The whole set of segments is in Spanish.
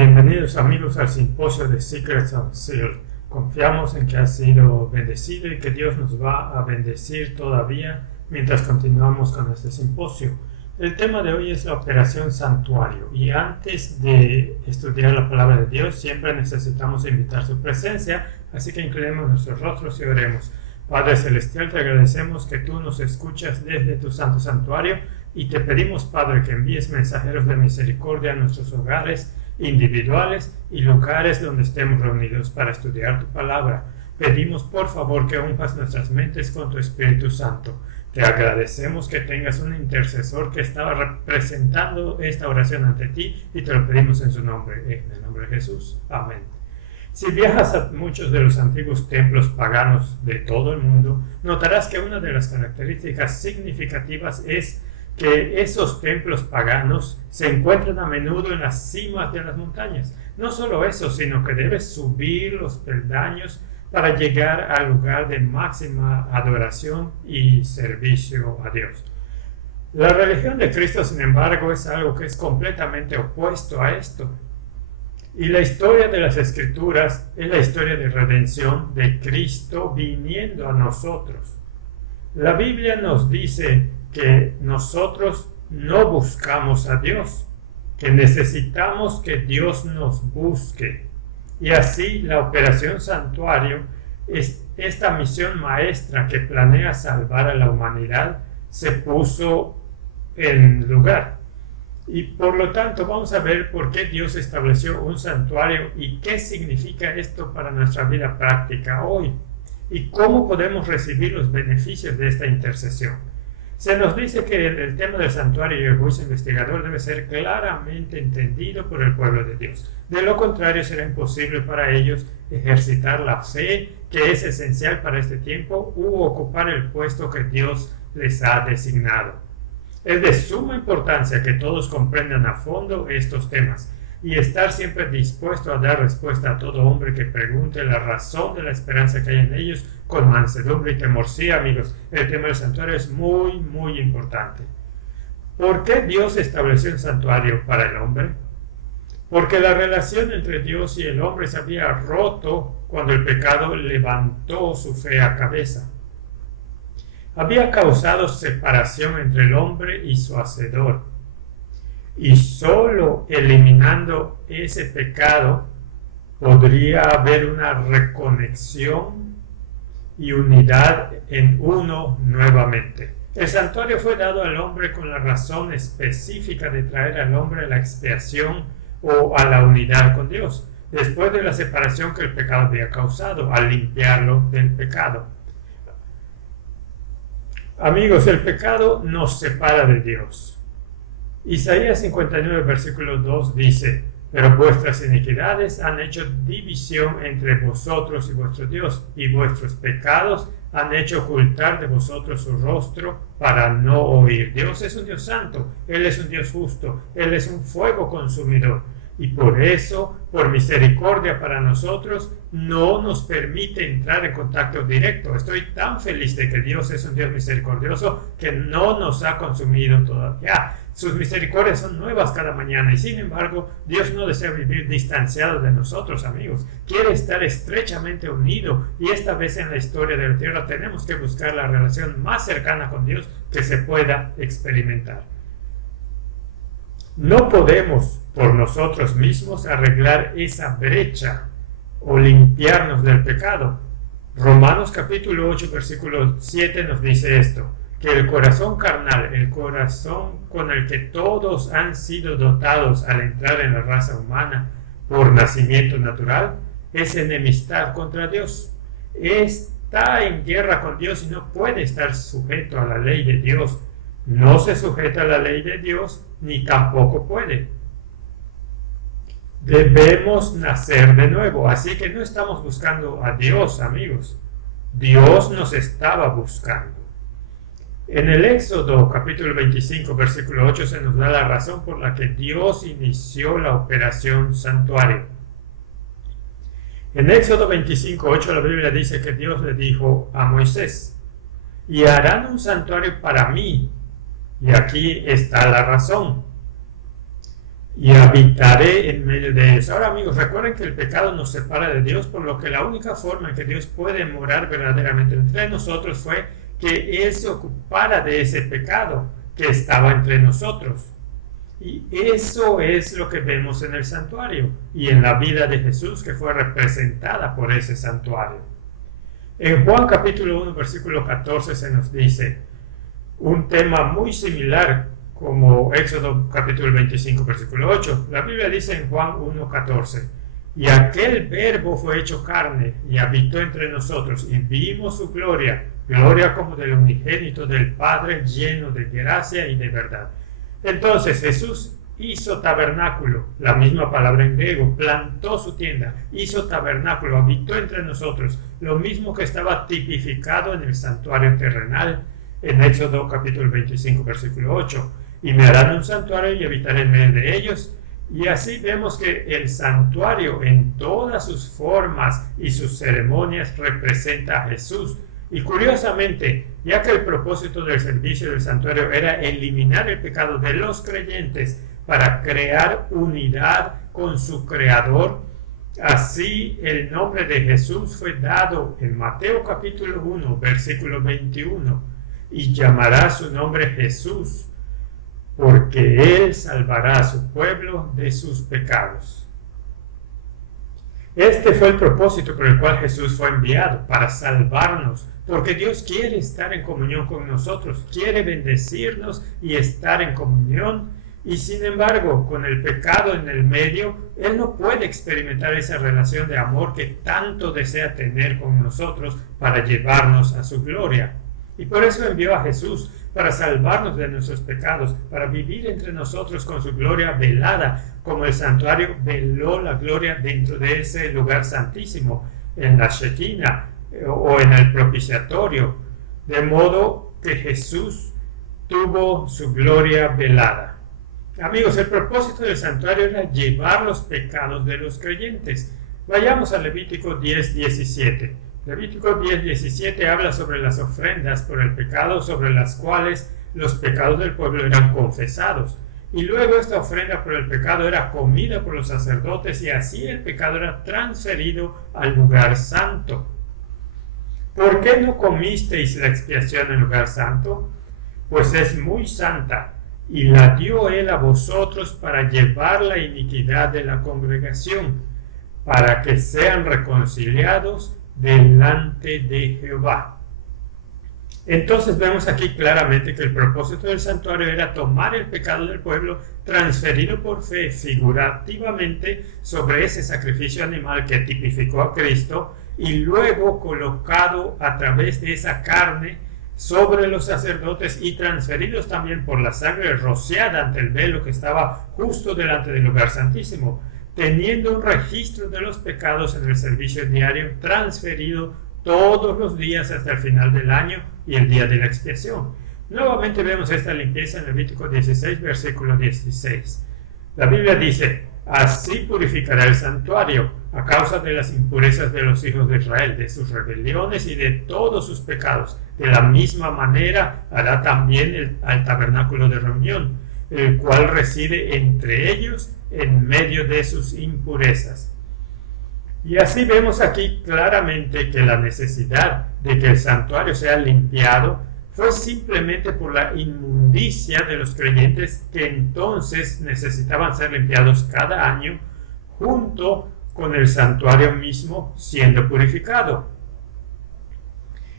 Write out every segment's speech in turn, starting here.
Bienvenidos amigos al simposio de Secrets Unsealed. Confiamos en que has sido bendecido y que Dios nos va a bendecir todavía mientras continuamos con este simposio. El tema de hoy es la operación santuario, y antes de estudiar la palabra de Dios siempre necesitamos invitar su presencia, así que inclinemos nuestros rostros y oremos. Padre Celestial, te agradecemos que tú nos escuchas desde tu santo santuario y te pedimos, Padre, que envíes mensajeros de misericordia a nuestros hogares individuales y lugares donde estemos reunidos para estudiar tu palabra. Pedimos por favor que unjas nuestras mentes con tu Espíritu Santo. Te agradecemos que tengas un intercesor que estaba representando esta oración ante ti y te lo pedimos en su nombre, en el nombre de Jesús. Amén. Si viajas a muchos de los antiguos templos paganos de todo el mundo, notarás que una de las características significativas es que esos templos paganos se encuentran a menudo en las cimas de las montañas. No solo eso, sino que debes subir los peldaños para llegar al lugar de máxima adoración y servicio a Dios. La religión de Cristo, sin embargo, es algo que es completamente opuesto a esto. Y la historia de las Escrituras es la historia de redención de Cristo viniendo a nosotros. La Biblia nos dice que nosotros no buscamos a Dios, que necesitamos que Dios nos busque. Y así la operación santuario, esta misión maestra que planea salvar a la humanidad, se puso en lugar. Y por lo tanto vamos a ver por qué Dios estableció un santuario y qué significa esto para nuestra vida práctica hoy, y cómo podemos recibir los beneficios de esta intercesión. Se nos dice que el tema del santuario y el juicio investigador debe ser claramente entendido por el pueblo de Dios. De lo contrario, será imposible para ellos ejercitar la fe que es esencial para este tiempo u ocupar el puesto que Dios les ha designado. Es de suma importancia que todos comprendan a fondo estos temas y estar siempre dispuesto a dar respuesta a todo hombre que pregunte la razón de la esperanza que hay en ellos con mansedumbre y temor. Sí, amigos, el tema del santuario es muy importante. ¿Por qué Dios estableció un santuario para el hombre? Porque la relación entre Dios y el hombre se había roto cuando el pecado levantó su fea cabeza. Había causado separación entre el hombre y su hacedor. Y solo eliminando ese pecado podría haber una reconexión y unidad en uno nuevamente. El santuario fue dado al hombre con la razón específica de traer al hombre a la expiación o a la unidad con Dios, después de la separación que el pecado había causado, al limpiarlo del pecado. Amigos, el pecado nos separa de Dios. Isaías 59, versículo 2 dice: pero vuestras iniquidades han hecho división entre vosotros y vuestro Dios, y vuestros pecados han hecho ocultar de vosotros su rostro para no oír. Dios es un Dios santo, Él es un Dios justo, Él es un fuego consumidor. Y por eso, por misericordia para nosotros, no nos permite entrar en contacto directo. Estoy tan feliz de que Dios es un Dios misericordioso que no nos ha consumido todavía. Sus misericordias son nuevas cada mañana y sin embargo, Dios no desea vivir distanciado de nosotros, amigos. Quiere estar estrechamente unido y esta vez en la historia de la tierra tenemos que buscar la relación más cercana con Dios que se pueda experimentar. No podemos por nosotros mismos arreglar esa brecha o limpiarnos del pecado. Romanos capítulo 8 versículo 7 nos dice esto: que el corazón carnal, el corazón con el que todos han sido dotados al entrar en la raza humana por nacimiento natural, es enemistad contra Dios. Está en guerra con Dios y no puede estar sujeto a la ley de Dios. No se sujeta a la ley de Dios ni tampoco puede. Debemos nacer de nuevo, así que no estamos buscando a Dios, amigos. Dios nos estaba buscando. En el Éxodo capítulo 25 versículo 8 se nos da la razón por la que Dios inició la operación santuario. En Éxodo 25, 8 la Biblia dice que Dios le dijo a Moisés: y harán un santuario para mí. Y aquí está la razón. y habitaré en medio de ellos. Ahora, amigos, recuerden que el pecado nos separa de Dios, por lo que la única forma en que Dios puede morar verdaderamente entre nosotros fue que Él se ocupara de ese pecado que estaba entre nosotros. Y eso es lo que vemos en el santuario y en la vida de Jesús, que fue representada por ese santuario. En Juan capítulo 1, versículo 14 se nos dice un tema muy similar como Éxodo capítulo 25, versículo 8. La Biblia dice en Juan 1, 14: y aquel verbo fue hecho carne y habitó entre nosotros, y vimos su gloria, gloria como del unigénito del Padre, lleno de gracia y de verdad. Entonces Jesús hizo tabernáculo, la misma palabra en griego, plantó su tienda, hizo tabernáculo, habitó entre nosotros, lo mismo que estaba tipificado en el santuario terrenal en Éxodo capítulo 25, versículo 8. Y me harán un santuario y habitaré en medio de ellos. Y así vemos que el santuario en todas sus formas y sus ceremonias representa a Jesús. Y curiosamente, ya que el propósito del servicio del santuario era eliminar el pecado de los creyentes para crear unidad con su Creador, así el nombre de Jesús fue dado en Mateo capítulo 1, versículo 21, y llamará su nombre Jesús, porque Él salvará a su pueblo de sus pecados. Este fue el propósito por el cual Jesús fue enviado, para salvarnos, porque Dios quiere estar en comunión con nosotros, quiere bendecirnos y estar en comunión, y sin embargo, con el pecado en el medio, Él no puede experimentar esa relación de amor que tanto desea tener con nosotros para llevarnos a su gloria. Y por eso envió a Jesús, para salvarnos de nuestros pecados, para vivir entre nosotros con su gloria velada, como el santuario veló la gloria dentro de ese lugar santísimo, en la Shekinah o en el propiciatorio, de modo que Jesús tuvo su gloria velada. Amigos, el propósito del santuario era llevar los pecados de los creyentes. Vayamos a Levítico 10:17. Levítico 10:17 habla sobre las ofrendas por el pecado, sobre las cuales los pecados del pueblo eran confesados. Y luego esta ofrenda por el pecado era comida por los sacerdotes, y así el pecado era transferido al lugar santo. ¿Por qué no comisteis la expiación en el lugar santo? Pues es muy santa, y la dio Él a vosotros para llevar la iniquidad de la congregación, para que sean reconciliados delante de Jehová. Entonces vemos aquí claramente que el propósito del santuario era tomar el pecado del pueblo, transferido por fe figurativamente sobre ese sacrificio animal que tipificó a Cristo, y luego colocado a través de esa carne sobre los sacerdotes y transferidos también por la sangre rociada ante el velo que estaba justo delante del lugar santísimo, teniendo un registro de los pecados en el servicio diario, transferido todos los días hasta el final del año y el día de la expiación. Nuevamente vemos esta limpieza en Levítico 16, versículo 16. La Biblia dice: así purificará el santuario a causa de las impurezas de los hijos de Israel, de sus rebeliones y de todos sus pecados. De la misma manera hará también al tabernáculo de reunión, el cual reside entre ellos en medio de sus impurezas. Y así vemos aquí claramente que la necesidad de que el santuario sea limpiado fue simplemente por la inmundicia de los creyentes, que entonces necesitaban ser limpiados cada año, junto con el santuario mismo siendo purificado.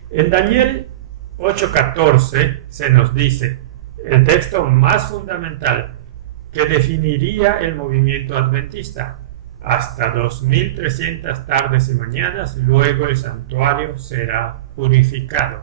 En Daniel 8:14 se nos dice, el texto más fundamental que definiría el movimiento adventista: hasta 2300 tardes y mañanas, luego el santuario será purificado.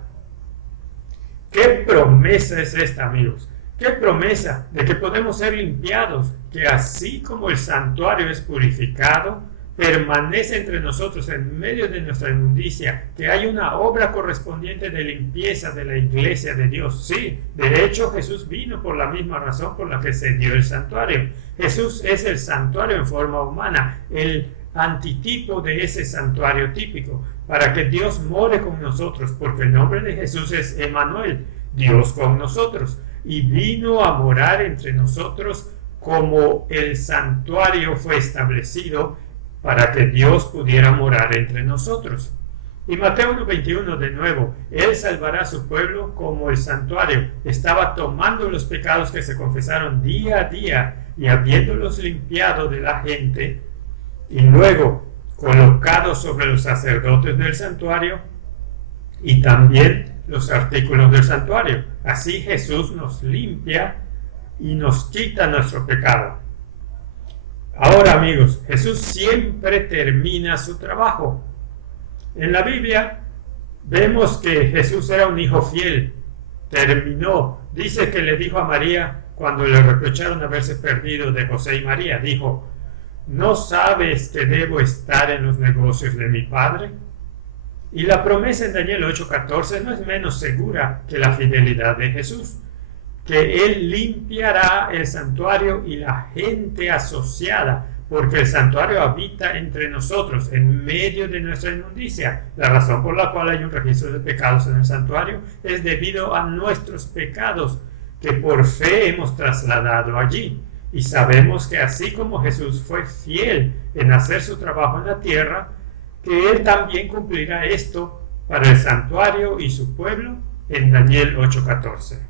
¿Qué promesa es esta, amigos? ¿Qué promesa de que podemos ser limpiados? Que así como el santuario es purificado, permanece entre nosotros en medio de nuestra inmundicia, que hay una obra correspondiente de limpieza de la iglesia de Dios. Sí, de hecho Jesús vino por la misma razón por la que se dio el santuario. Jesús es el santuario en forma humana, el antitipo de ese santuario típico, para que Dios more con nosotros, porque el nombre de Jesús es Emmanuel, Dios con nosotros, y vino a morar entre nosotros como el santuario fue establecido para que Dios pudiera morar entre nosotros. Y Mateo 1:21 de nuevo, Él salvará a su pueblo como el santuario. Estaba tomando los pecados que se confesaron día a día y habiéndolos limpiado de la gente, y luego colocados sobre los sacerdotes del santuario y también los artículos del santuario. Así Jesús nos limpia y nos quita nuestro pecado. Ahora, amigos, Jesús siempre termina su trabajo. En la Biblia vemos que Jesús era un hijo fiel. Terminó. Dice que le dijo a María, cuando le reprocharon haberse perdido de José y María, dijo: ¿no sabes que debo estar en los negocios de mi Padre? Y la promesa en Daniel 8:14 no es menos segura que la fidelidad de Jesús, que Él limpiará el santuario y la gente asociada, porque el santuario habita entre nosotros, en medio de nuestra inmundicia. La razón por la cual hay un registro de pecados en el santuario es debido a nuestros pecados, que por fe hemos trasladado allí. Y sabemos que así como Jesús fue fiel en hacer su trabajo en la tierra, que Él también cumplirá esto para el santuario y su pueblo en Daniel 8:14.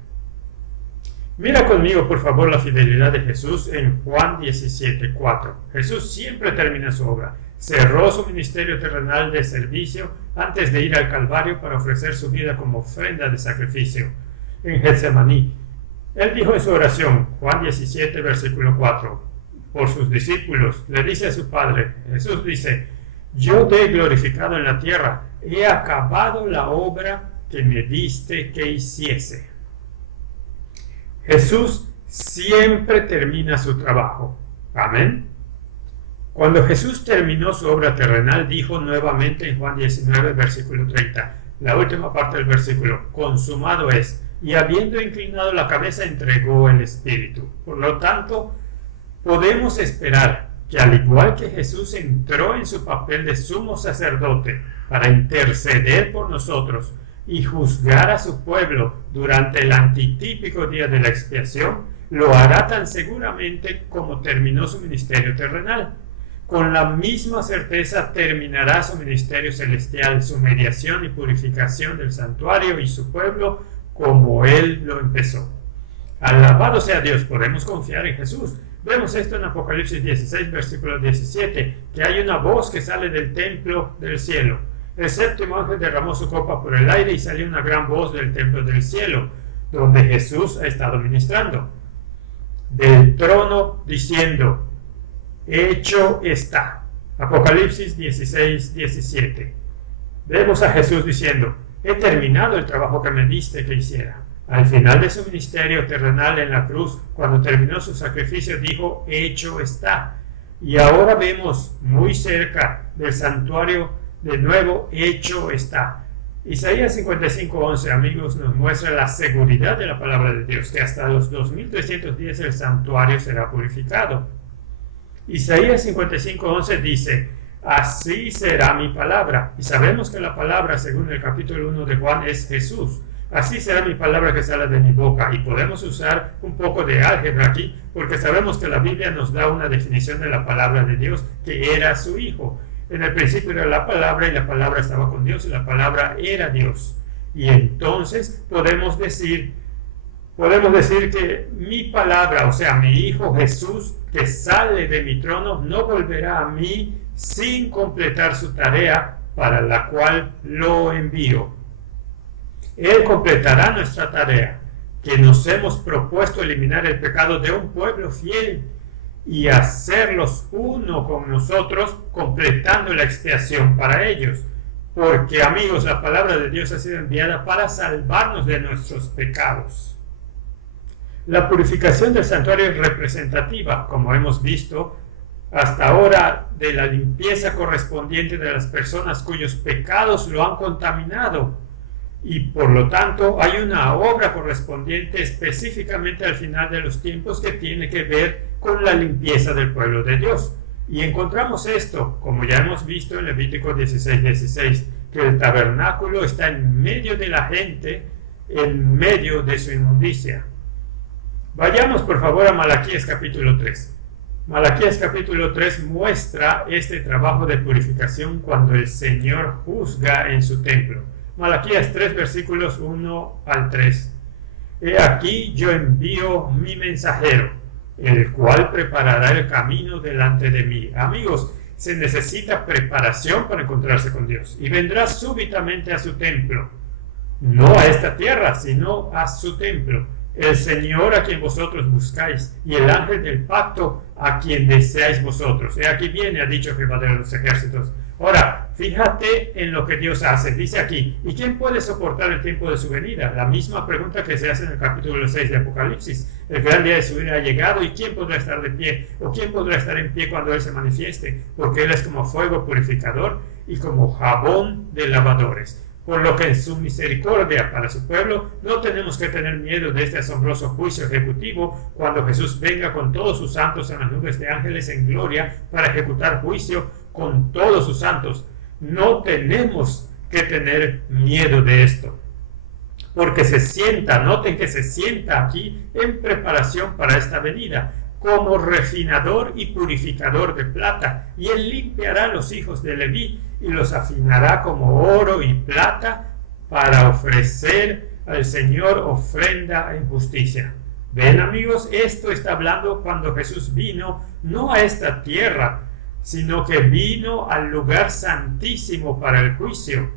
Mira conmigo, por favor, la fidelidad de Jesús en Juan 17:4. Jesús siempre termina su obra. Cerró su ministerio terrenal de servicio antes de ir al Calvario para ofrecer su vida como ofrenda de sacrificio en Getsemaní. Él dijo en su oración, Juan 17, versículo 4, por sus discípulos, le dice a su Padre, Jesús dice: yo te he glorificado en la tierra, he acabado la obra que me diste que hiciese. Jesús siempre termina su trabajo. Amén. Cuando Jesús terminó su obra terrenal, dijo nuevamente en Juan 19, versículo 30, la última parte del versículo: consumado es. Y habiendo inclinado la cabeza, entregó el Espíritu. Por lo tanto, podemos esperar que al igual que Jesús entró en su papel de sumo sacerdote para interceder por nosotros y juzgar a su pueblo durante el antitípico día de la expiación, lo hará tan seguramente como terminó su ministerio terrenal. Con la misma certeza terminará su ministerio celestial, su mediación y purificación del santuario y su pueblo, como Él lo empezó. Alabado sea Dios, podemos confiar en Jesús. Vemos esto en Apocalipsis 16, versículo 17, que hay una voz que sale del templo del cielo. El séptimo ángel derramó su copa por el aire y salió una gran voz del templo del cielo, donde Jesús ha estado ministrando, del trono diciendo: hecho está. Apocalipsis 16, 17. Vemos a Jesús diciendo: he terminado el trabajo que me diste que hiciera. Al final de su ministerio terrenal en la cruz, cuando terminó su sacrificio, dijo: hecho está. Y ahora vemos muy cerca del santuario de nuevo: hecho está. Isaías 55:11, amigos, nos muestra la seguridad de la palabra de Dios, que hasta los 2300 días el santuario será purificado. Isaías 55:11 dice: así será mi palabra. Y sabemos que la palabra, según el capítulo 1 de Juan, es Jesús. Así será mi palabra que sale de mi boca. Y podemos usar un poco de álgebra aquí, porque sabemos que la Biblia nos da una definición de la palabra de Dios, que era su Hijo. En el principio era la palabra, y la palabra estaba con Dios, y la palabra era Dios. Y entonces podemos decir que mi palabra, o sea, mi Hijo Jesús, que sale de mi trono, no volverá a mí sin completar su tarea para la cual lo envío. Él completará nuestra tarea, que nos hemos propuesto eliminar el pecado de un pueblo fiel y hacerlos uno con nosotros, completando la expiación para ellos. Porque, amigos, la palabra de Dios ha sido enviada para salvarnos de nuestros pecados. La purificación del santuario es representativa, como hemos visto hasta ahora, de la limpieza correspondiente de las personas cuyos pecados lo han contaminado. Y por lo tanto hay una obra correspondiente específicamente al final de los tiempos que tiene que ver con la limpieza del pueblo de Dios. Y encontramos esto, como ya hemos visto en Levítico 16:16, que el tabernáculo está en medio de la gente, en medio de su inmundicia. Vayamos por favor a Malaquías capítulo 3. Malaquías capítulo 3 muestra este trabajo de purificación cuando el Señor juzga en su templo. Malaquías 3 versículos 1 al 3. He aquí yo envío mi mensajero, el cual preparará el camino delante de mí. Amigos, se necesita preparación para encontrarse con Dios, y vendrá súbitamente a su templo, no a esta tierra, sino a su templo, el Señor a quien vosotros buscáis, y el ángel del pacto a quien deseáis vosotros. He aquí viene, ha dicho Jehová de los ejércitos. Ahora, fíjate en lo que Dios hace. Dice aquí, ¿y quién puede soportar el tiempo de su venida? La misma pregunta que se hace en el capítulo 6 de Apocalipsis. El gran día de su venida ha llegado, ¿y quién podrá estar de pie? ¿O quién podrá estar en pie cuando Él se manifieste? Porque Él es como fuego purificador y como jabón de lavadores. Por lo que en su misericordia para su pueblo no tenemos que tener miedo de este asombroso juicio ejecutivo cuando Jesús venga con todos sus santos en las nubes de ángeles en gloria para ejecutar juicio con todos sus santos. No tenemos que tener miedo de esto, porque se sienta, noten que se sienta aquí en preparación para esta venida, como refinador y purificador de plata, y él limpiará a los hijos de Leví y los afinará como oro y plata para ofrecer al Señor ofrenda en justicia. Ven, amigos, esto está hablando cuando Jesús vino no a esta tierra, sino que vino al lugar santísimo para el juicio.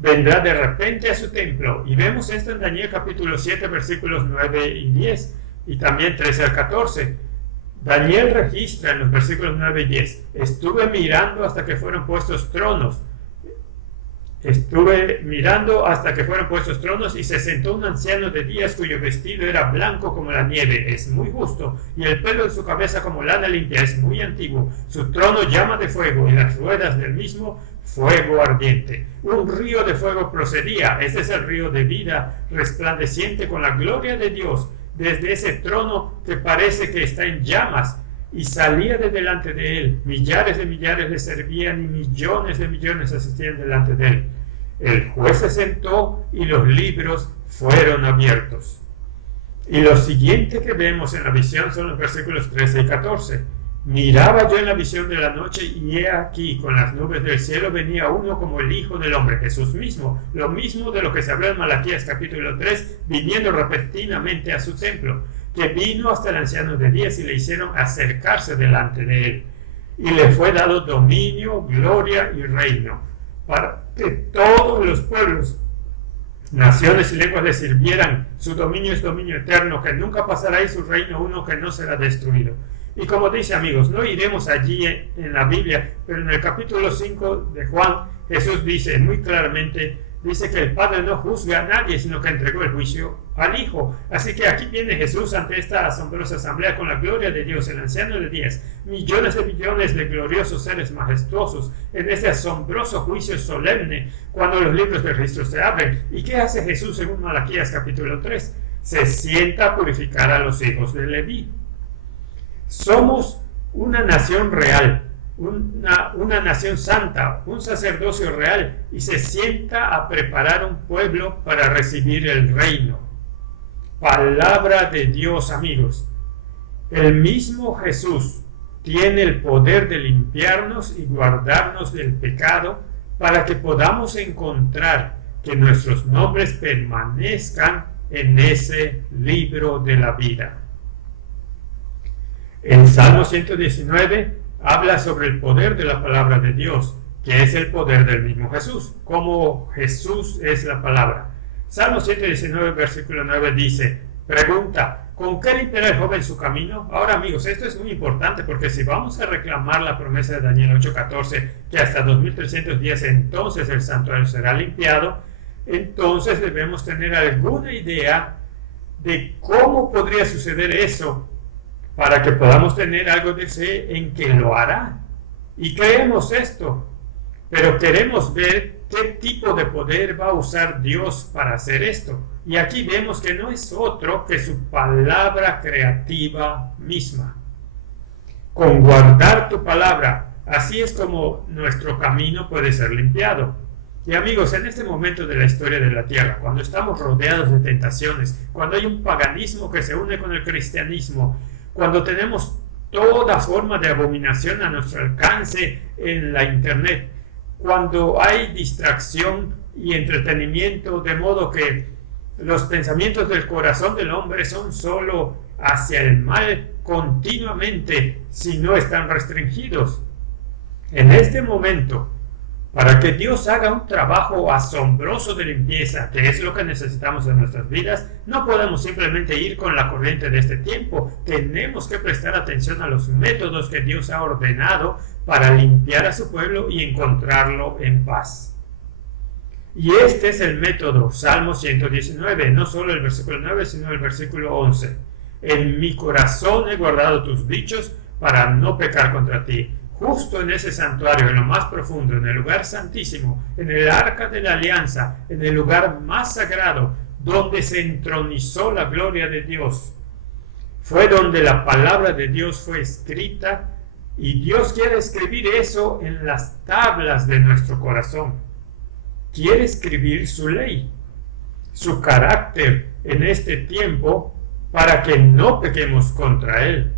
Vendrá de repente a su templo, y vemos esto en Daniel capítulo 7 versículos 9 y 10, y también 13 al 14. Daniel registra en los versículos 9 y 10, estuve mirando hasta que fueron puestos tronos, y se sentó un anciano de días cuyo vestido era blanco como la nieve, es muy justo, y el pelo de su cabeza como lana limpia, es muy antiguo. Su trono llama de fuego, y las ruedas del mismo fuego ardiente. Un río de fuego procedía, este es el río de vida, resplandeciente con la gloria de Dios, desde ese trono que parece que está en llamas, y salía de delante de él. Millares de millares le servían, y millones de millones asistían delante de él. El juez se sentó y los libros fueron abiertos. Y lo siguiente que vemos en la visión son los versículos 13 y 14. Miraba yo en la visión de la noche, y he aquí, con las nubes del cielo venía uno como el Hijo del Hombre, Jesús mismo, lo mismo de lo que se habló en Malaquías capítulo 3, viniendo repentinamente a su templo, que vino hasta el anciano de días y le hicieron acercarse delante de él. Y le fue dado dominio, gloria y reino, para que todos los pueblos, naciones y lenguas le sirvieran. Su dominio es dominio eterno, que nunca pasará, y su reino uno que no será destruido. Y como dice, amigos, no iremos allí en la Biblia, pero en el capítulo 5 de Juan, Jesús dice muy claramente, dice que el Padre no juzga a nadie, sino que entregó el juicio al Hijo. Así que aquí viene Jesús ante esta asombrosa asamblea con la gloria de Dios, el anciano de días, millones de gloriosos seres majestuosos, en este asombroso juicio solemne, cuando los libros de registro se abren. ¿Y qué hace Jesús según Malaquías capítulo 3? Se sienta a purificar a los hijos de Leví. Somos una nación real, una nación santa, un sacerdocio real, y se sienta a preparar un pueblo para recibir el reino. Palabra de Dios, amigos. El mismo Jesús tiene el poder de limpiarnos y guardarnos del pecado para que podamos encontrar que nuestros nombres permanezcan en ese libro de la vida. En Salmo 119 habla sobre el poder de la palabra de Dios, que es el poder del mismo Jesús, como Jesús es la palabra. Salmo 119, versículo 9 dice, pregunta, ¿con qué limpiará el joven su camino? Ahora, amigos, esto es muy importante, porque si vamos a reclamar la promesa de Daniel 8:14, que hasta 2300 días entonces el santuario será limpiado, entonces debemos tener alguna idea de cómo podría suceder eso, para que podamos tener algo de fe en que lo hará. Y creemos esto, pero queremos ver qué tipo de poder va a usar Dios para hacer esto. Y aquí vemos que no es otro que su palabra creativa misma. Con guardar tu palabra, así es como nuestro camino puede ser limpiado. Y amigos, en este momento de la historia de la tierra, cuando estamos rodeados de tentaciones, cuando hay un paganismo que se une con el cristianismo, cuando tenemos toda forma de abominación a nuestro alcance en la internet, cuando hay distracción y entretenimiento, de modo que los pensamientos del corazón del hombre son solo hacia el mal continuamente si no están restringidos. En este momento, para que Dios haga un trabajo asombroso de limpieza, que es lo que necesitamos en nuestras vidas, no podemos simplemente ir con la corriente de este tiempo. Tenemos que prestar atención a los métodos que Dios ha ordenado para limpiar a su pueblo y encontrarlo en paz. Y este es el método, Salmo 119, no solo el versículo 9, sino el versículo 11. En mi corazón he guardado tus dichos para no pecar contra ti. Justo en ese santuario, en lo más profundo, en el lugar santísimo, en el arca de la alianza, en el lugar más sagrado, donde se entronizó la gloria de Dios, fue donde la palabra de Dios fue escrita, y Dios quiere escribir eso en las tablas de nuestro corazón. Quiere escribir su ley, su carácter en este tiempo, para que no pequemos contra Él.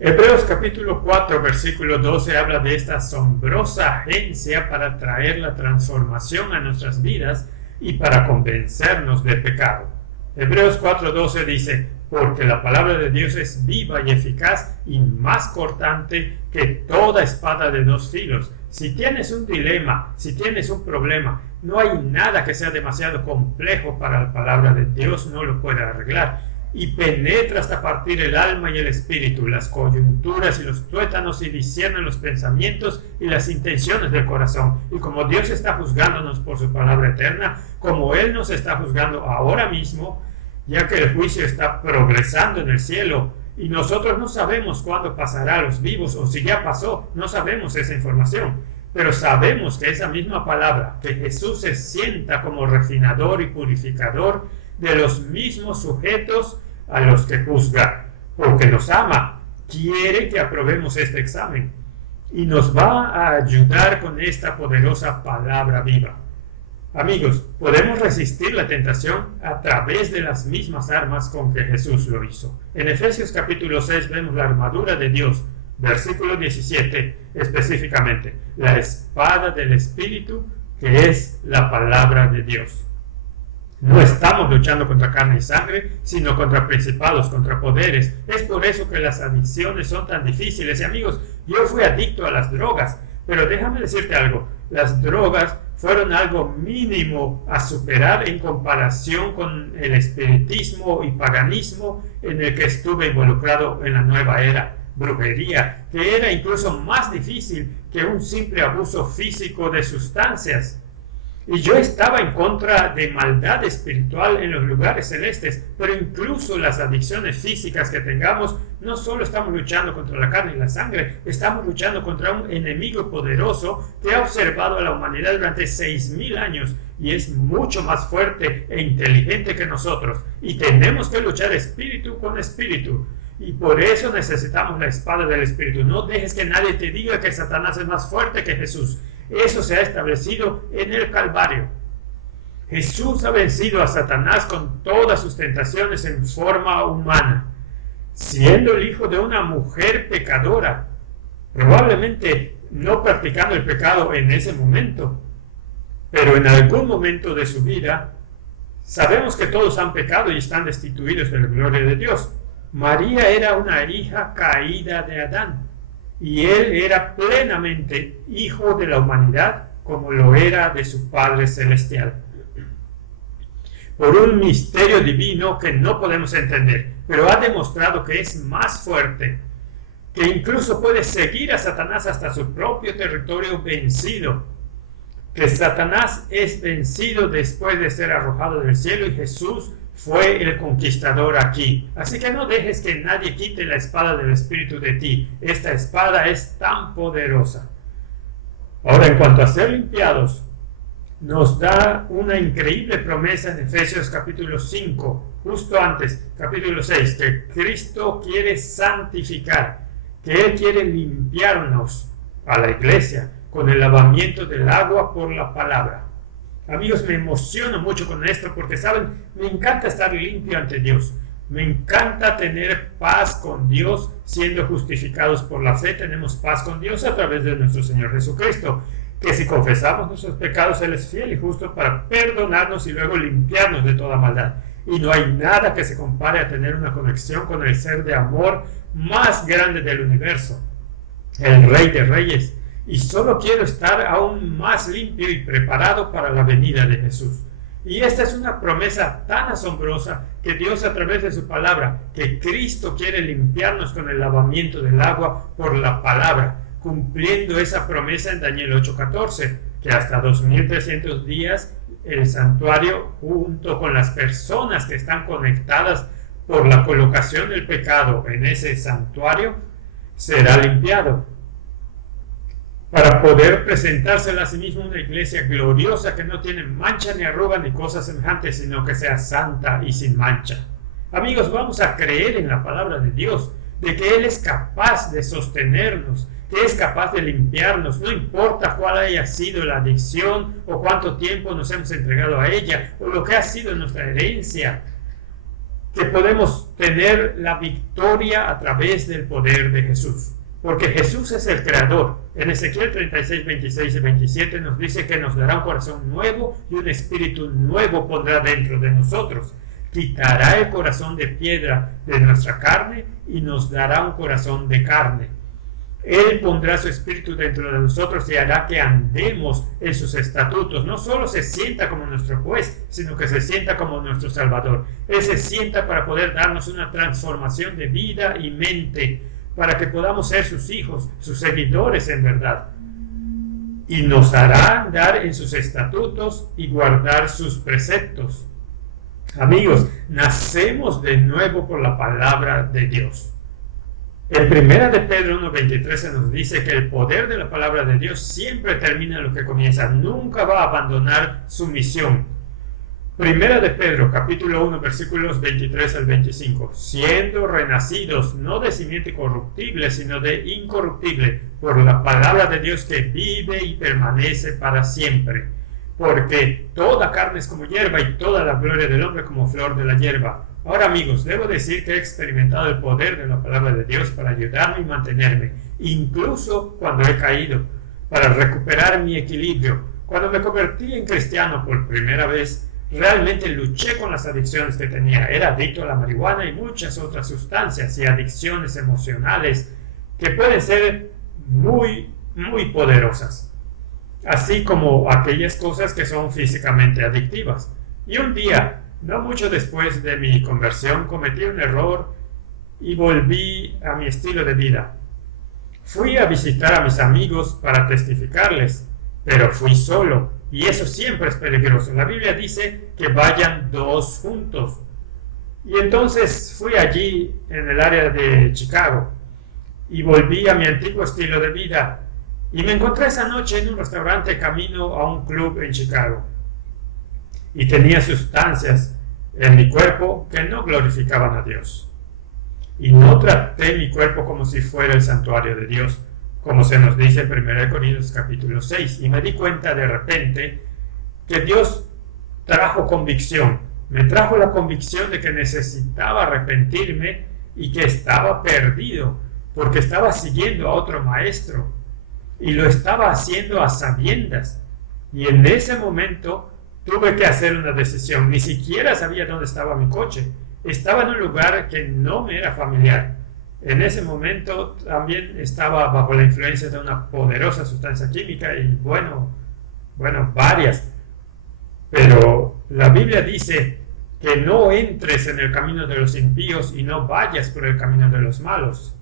Hebreos capítulo 4, versículo 12 habla de esta asombrosa agencia para traer la transformación a nuestras vidas y para convencernos de pecado. Hebreos 4:12 dice, porque la palabra de Dios es viva y eficaz y más cortante que toda espada de dos filos. Si tienes un dilema, si tienes un problema, no hay nada que sea demasiado complejo para la palabra de Dios, no lo puede arreglar. Y penetra hasta partir el alma y el espíritu, las coyunturas y los tuétanos, y discierne los pensamientos y las intenciones del corazón. Y como Dios está juzgándonos por su palabra eterna, como Él nos está juzgando ahora mismo, ya que el juicio está progresando en el cielo, y nosotros no sabemos cuándo pasará a los vivos, o si ya pasó, no sabemos esa información. Pero sabemos que esa misma palabra, que Jesús se sienta como refinador y purificador de los mismos sujetos a los que juzga, porque nos ama, quiere que aprobemos este examen y nos va a ayudar con esta poderosa palabra viva. Amigos, podemos resistir la tentación a través de las mismas armas con que Jesús lo hizo. En Efesios capítulo 6 vemos la armadura de Dios, versículo 17 específicamente, la espada del Espíritu, que es la palabra de Dios. No estamos luchando contra carne y sangre, sino contra principados, contra poderes. Es por eso que las adicciones son tan difíciles. Y amigos, yo fui adicto a las drogas, pero déjame decirte algo, las drogas fueron algo mínimo a superar en comparación con el espiritismo y paganismo en el que estuve involucrado en la nueva era, brujería, que era incluso más difícil que un simple abuso físico de sustancias. Y yo estaba en contra de maldad espiritual en los lugares celestes, pero incluso las adicciones físicas que tengamos, no solo estamos luchando contra la carne y la sangre, estamos luchando contra un enemigo poderoso que ha observado a la humanidad durante 6,000 años y es mucho más fuerte e inteligente que nosotros. Y tenemos que luchar espíritu con espíritu. Y por eso necesitamos la espada del Espíritu. No dejes que nadie te diga que Satanás es más fuerte que Jesús. Eso se ha establecido en el Calvario. Jesús ha vencido a Satanás con todas sus tentaciones en forma humana, siendo el hijo de una mujer pecadora, probablemente no practicando el pecado en ese momento, pero en algún momento de su vida. Sabemos que todos han pecado y están destituidos de la gloria de Dios. María era una hija caída de Adán, y él era plenamente hijo de la humanidad, como lo era de su Padre Celestial. Por un misterio divino que no podemos entender, pero ha demostrado que es más fuerte, que incluso puede seguir a Satanás hasta su propio territorio vencido, que Satanás es vencido después de ser arrojado del cielo y Jesús fue el conquistador aquí. Así que no dejes que nadie quite la espada del Espíritu de ti. Esta espada es tan poderosa. Ahora, en cuanto a ser limpiados, nos da una increíble promesa en Efesios capítulo 5, justo antes, capítulo 6, que Cristo quiere santificar, que Él quiere limpiarnos a la iglesia con el lavamiento del agua por la palabra. Amigos, me emociono mucho con esto porque, ¿saben? Me encanta estar limpio ante Dios. Me encanta tener paz con Dios, siendo justificados por la fe. Tenemos paz con Dios a través de nuestro Señor Jesucristo, que si confesamos nuestros pecados, Él es fiel y justo para perdonarnos y luego limpiarnos de toda maldad. Y no hay nada que se compare a tener una conexión con el ser de amor más grande del universo, el Rey de Reyes. Y solo quiero estar aún más limpio y preparado para la venida de Jesús. Y esta es una promesa tan asombrosa que Dios, a través de su palabra, que Cristo quiere limpiarnos con el lavamiento del agua por la palabra, cumpliendo esa promesa en Daniel 8:14, que hasta 2300 días el santuario, junto con las personas que están conectadas por la colocación del pecado en ese santuario, será limpiado, para poder presentársela a sí mismo una iglesia gloriosa que no tiene mancha ni arruga ni cosas semejantes, sino que sea santa y sin mancha. Amigos, vamos a creer en la palabra de Dios, de que Él es capaz de sostenernos, que es capaz de limpiarnos, no importa cuál haya sido la adicción o cuánto tiempo nos hemos entregado a ella, o lo que ha sido nuestra herencia, que podemos tener la victoria a través del poder de Jesús. Porque Jesús es el creador. En Ezequiel 36, 26 y 27 nos dice que nos dará un corazón nuevo y un espíritu nuevo pondrá dentro de nosotros. Quitará el corazón de piedra de nuestra carne y nos dará un corazón de carne. Él pondrá su espíritu dentro de nosotros y hará que andemos en sus estatutos. No solo se sienta como nuestro juez, sino que se sienta como nuestro Salvador. Él se sienta para poder darnos una transformación de vida y mente, para que podamos ser sus hijos, sus seguidores en verdad. Y nos hará andar en sus estatutos y guardar sus preceptos. Amigos, nacemos de nuevo por la palabra de Dios. En 1 de Pedro 1:23 se nos dice que el poder de la palabra de Dios siempre termina en lo que comienza. Nunca va a abandonar su misión. 1 de Pedro, capítulo 1, versículos 23 al 25. Siendo renacidos, no de simiente corruptible, sino de incorruptible, por la palabra de Dios que vive y permanece para siempre. Porque toda carne es como hierba y toda la gloria del hombre como flor de la hierba. Ahora, amigos, debo decir que he experimentado el poder de la palabra de Dios para ayudarme y mantenerme, incluso cuando he caído, para recuperar mi equilibrio. Cuando me convertí en cristiano por primera vez, realmente luché con las adicciones que tenía. Era adicto a la marihuana y muchas otras sustancias y adicciones emocionales que pueden ser muy, muy poderosas, así como aquellas cosas que son físicamente adictivas. Y un día, no mucho después de mi conversión, cometí un error y volví a mi estilo de vida. Fui a visitar a mis amigos para testificarles, pero fui solo. Y eso siempre es peligroso. La Biblia dice que vayan dos juntos. Y entonces fui allí en el área de Chicago y volví a mi antiguo estilo de vida. Y me encontré esa noche en un restaurante camino a un club en Chicago. Y tenía sustancias en mi cuerpo que no glorificaban a Dios. Y no traté mi cuerpo como si fuera el santuario de Dios, como se nos dice en 1 Corintios capítulo 6. Y me di cuenta de repente que Dios trajo convicción. Me trajo la convicción de que necesitaba arrepentirme y que estaba perdido, porque estaba siguiendo a otro maestro y lo estaba haciendo a sabiendas. Y en ese momento tuve que hacer una decisión. Ni siquiera sabía dónde estaba mi coche. Estaba en un lugar que no me era familiar. En ese momento también estaba bajo la influencia de una poderosa sustancia química y bueno, varias. Pero la Biblia dice que no entres en el camino de los impíos y no vayas por el camino de los malos.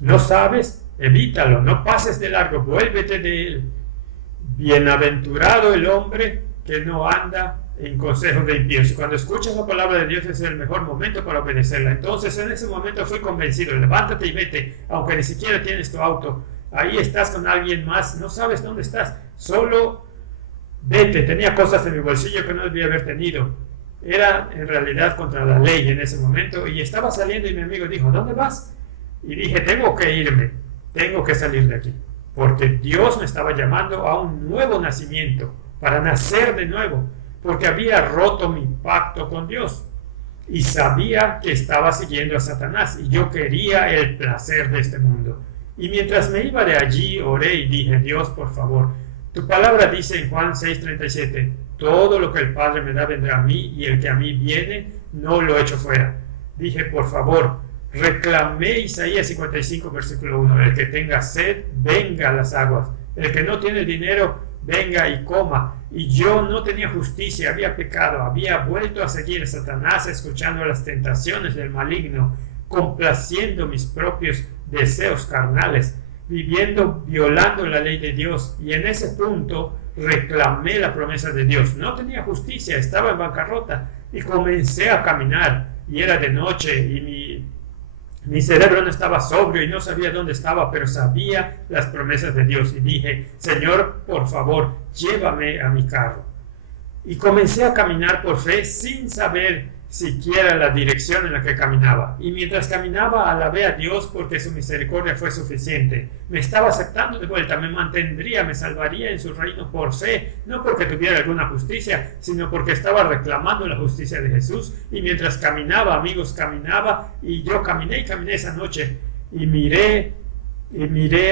¿No sabes? Evítalo, no pases de largo, vuélvete de él. Bienaventurado el hombre que no anda en consejos de impíos. Cuando escuchas la palabra de Dios es el mejor momento para obedecerla. Entonces en ese momento fui convencido. Levántate y vete, aunque ni siquiera tienes tu auto. Ahí estás con alguien más, no sabes dónde estás. Solo vete. Tenía cosas en mi bolsillo que no debía haber tenido. Era en realidad contra la ley en ese momento. Y estaba saliendo y mi amigo dijo, ¿dónde vas? Y dije, tengo que irme, tengo que salir de aquí. porque Dios me estaba llamando a un nuevo nacimiento, para nacer de nuevo, porque había roto mi pacto con Dios y sabía que estaba siguiendo a Satanás y yo quería el placer de este mundo. Y mientras me iba de allí, oré y dije: Dios, por favor, tu palabra dice en Juan 6:37, todo lo que el Padre me da vendrá a mí, y el que a mí viene no lo echo fuera. Dije: por favor, reclamé Isaías 55, versículo 1, el que tenga sed, venga a las aguas, el que no tiene dinero, venga y coma. Y yo no tenía justicia, había pecado, había vuelto a seguir a Satanás, escuchando las tentaciones del maligno, complaciendo mis propios deseos carnales, viviendo violando la ley de Dios. Y en ese punto reclamé la promesa de Dios. No tenía justicia, estaba en bancarrota, y comencé a caminar, y era de noche, y mi cerebro no estaba sobrio y no sabía dónde estaba, pero sabía las promesas de Dios. Y dije: Señor, por favor, llévame a mi carro. Y comencé a caminar por fe sin saber siquiera la dirección en la que caminaba. Y mientras caminaba, alabé a Dios porque su misericordia fue suficiente. Me estaba aceptando de vuelta, me mantendría, me salvaría en su reino por fe, no porque tuviera alguna justicia, sino porque estaba reclamando la justicia de Jesús. Y mientras caminaba, amigos, caminaba, y yo caminé y caminé esa noche, y miré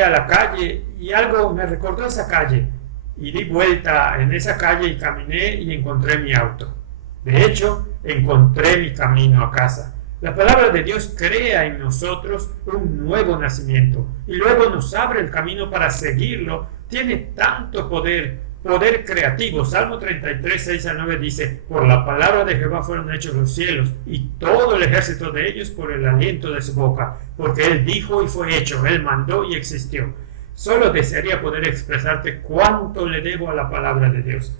a la calle, y algo me recordó esa calle, y di vuelta en esa calle y caminé y encontré mi auto. De hecho, encontré mi camino a casa. La palabra de Dios crea en nosotros un nuevo nacimiento y luego nos abre el camino para seguirlo. Tiene tanto poder creativo. Salmo 33, 6-9 dice: por la palabra de Jehová fueron hechos los cielos, y todo el ejército de ellos por el aliento de su boca, porque Él dijo y fue hecho, Él mandó y existió. Solo desearía poder expresarte cuánto le debo a la palabra de Dios.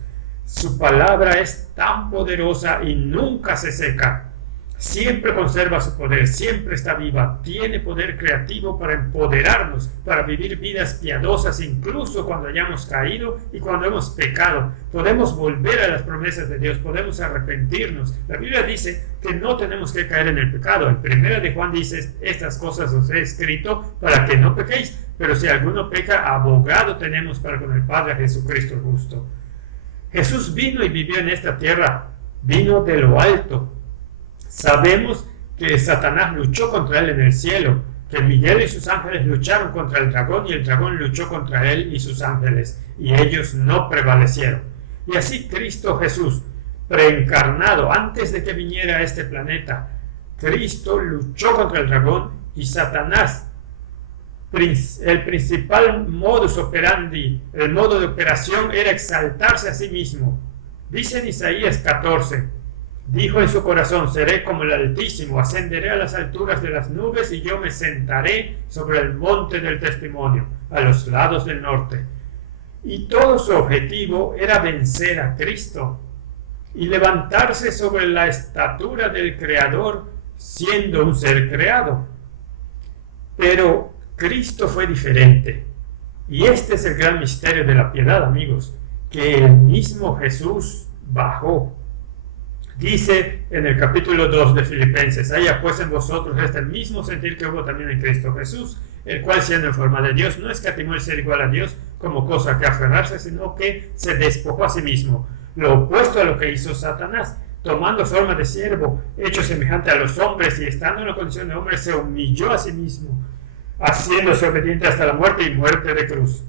Su palabra es tan poderosa y nunca se seca. Siempre conserva su poder, siempre está viva. Tiene poder creativo para empoderarnos, para vivir vidas piadosas, incluso cuando hayamos caído y cuando hemos pecado. Podemos volver a las promesas de Dios, podemos arrepentirnos. La Biblia dice que no tenemos que caer en el pecado. En 1 de Juan dice: estas cosas os he escrito para que no pequéis. Pero si alguno peca, abogado tenemos para con el Padre, a Jesucristo el justo. Jesús vino y vivió en esta tierra, vino de lo alto. Sabemos que Satanás luchó contra él en el cielo, que Miguel y sus ángeles lucharon contra el dragón, y el dragón luchó contra él y sus ángeles, y ellos no prevalecieron. Y así Cristo Jesús, preencarnado antes de que viniera a este planeta, Cristo luchó contra el dragón y Satanás. El principal modus operandi, el modo de operación, era exaltarse a sí mismo. Dice en Isaías 14: dijo en su corazón: seré como el Altísimo, ascenderé a las alturas de las nubes, y yo me sentaré sobre el monte del testimonio, a los lados del norte. Y todo su objetivo era vencer a Cristo y levantarse sobre la estatura del Creador, siendo un ser creado. Pero Cristo fue diferente, y este es el gran misterio de la piedad, amigos, que el mismo Jesús bajó. Dice en el capítulo 2 de Filipenses: haya pues en vosotros este mismo sentir que hubo también en Cristo Jesús, el cual, siendo en forma de Dios, no escatimó el ser igual a Dios como cosa que aferrarse, sino que se despojó a sí mismo, lo opuesto a lo que hizo Satanás, tomando forma de siervo, hecho semejante a los hombres, y estando en la condición de hombre, se humilló a sí mismo, haciéndose obediente hasta la muerte, y muerte de cruz.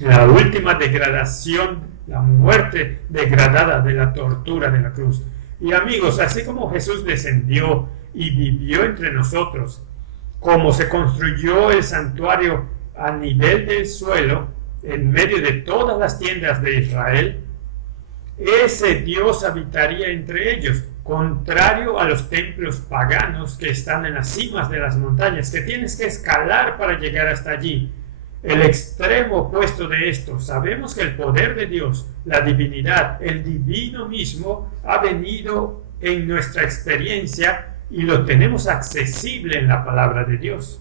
La última degradación, la muerte degradada de la tortura de la cruz. Y amigos, así como Jesús descendió y vivió entre nosotros, como se construyó el santuario a nivel del suelo, en medio de todas las tiendas de Israel, ese Dios habitaría entre ellos, contrario a los templos paganos que están en las cimas de las montañas, que tienes que escalar para llegar hasta allí. El extremo opuesto de esto: sabemos que el poder de Dios, la divinidad, el divino mismo, ha venido en nuestra experiencia y lo tenemos accesible en la palabra de Dios.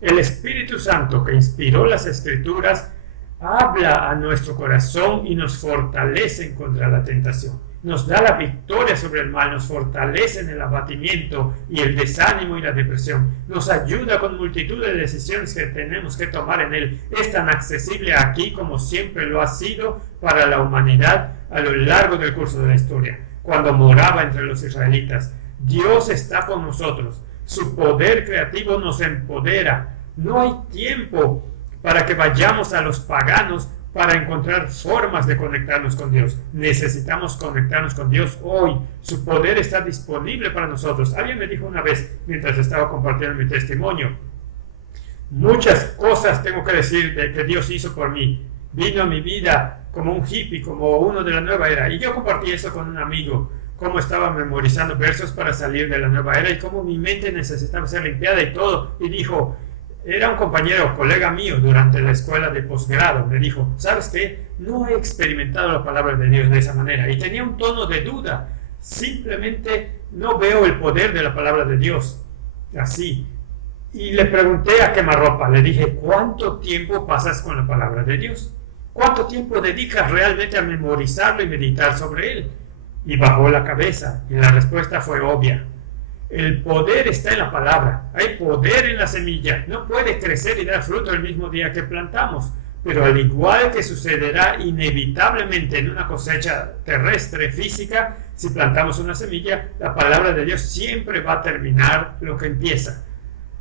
El Espíritu Santo, que inspiró las Escrituras, habla a nuestro corazón y nos fortalece contra la tentación. nos da la victoria sobre el mal, nos fortalece en el abatimiento y el desánimo y la depresión, nos ayuda con multitud de decisiones que tenemos que tomar en Él. Es tan accesible aquí como siempre lo ha sido para la humanidad a lo largo del curso de la historia. Cuando moraba entre los israelitas, Dios está con nosotros, su poder creativo nos empodera. No hay tiempo para que vayamos a los paganos para encontrar formas de conectarnos con Dios. Necesitamos conectarnos con Dios hoy. Su poder está disponible para nosotros. Alguien me dijo una vez, mientras estaba compartiendo mi testimonio, muchas cosas tengo que decir de que Dios hizo por mí. Vino a mi vida como un hippie, como uno de la nueva era. Y yo compartí eso con un amigo, cómo estaba memorizando versos para salir de la nueva era y cómo mi mente necesitaba ser limpiada y todo. Y dijo, era un compañero, colega mío durante la escuela de posgrado, me dijo, ¿sabes qué? No he experimentado la palabra de Dios de esa manera. Y tenía un tono de duda. Simplemente no veo el poder de la palabra de Dios así. Y le pregunté a quemarropa, le dije, ¿cuánto tiempo pasas con la palabra de Dios? ¿Cuánto tiempo dedicas realmente a memorizarlo y meditar sobre él? Y bajó la cabeza y la respuesta fue obvia. El poder está en la palabra, hay poder en la semilla, no puede crecer y dar fruto el mismo día que plantamos, pero al igual que sucederá inevitablemente en una cosecha terrestre física, si plantamos una semilla, la palabra de Dios siempre va a terminar lo que empieza.